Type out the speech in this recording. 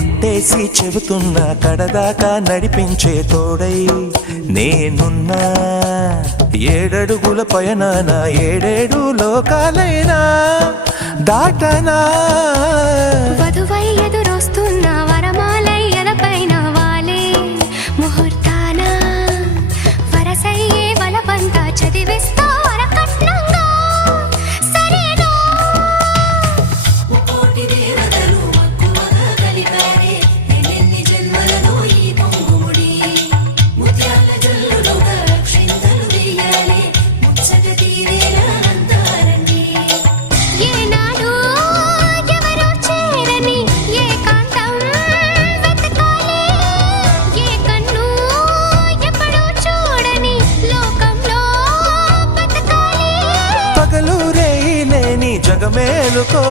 ఒట్టేసి చెబుతున్నా కడదాకా నడిపించే తోడై నేనున్నా. 7 అడుగుల పయనాన 7 లోకాలైనా దాటనా. వధువై ఎదురొస్తున్న వరమాలై ఎలపైన వాలే ముహూర్తాన వరసయ్యే వలపంతా చదివిస్తా వరకట్నంగా. సరేనా కోటి దేవతలు మక్కువగా కలిపారే ఎన్నెన్ని జన్మలలో ఈ పొంగుముడి. ముత్యాల జల్లులుగా క్షింతలు వేయాలి ముచ్చట తీరేలా అంతారండి. ఏనాడు ఎవరో చేరని ఏకాంతం వెతకాలి. ఏ కన్ను ఎప్పుడూ చూడని లోకంలో బతకాలి. పగలు రేయి లేని జగమేలుకో.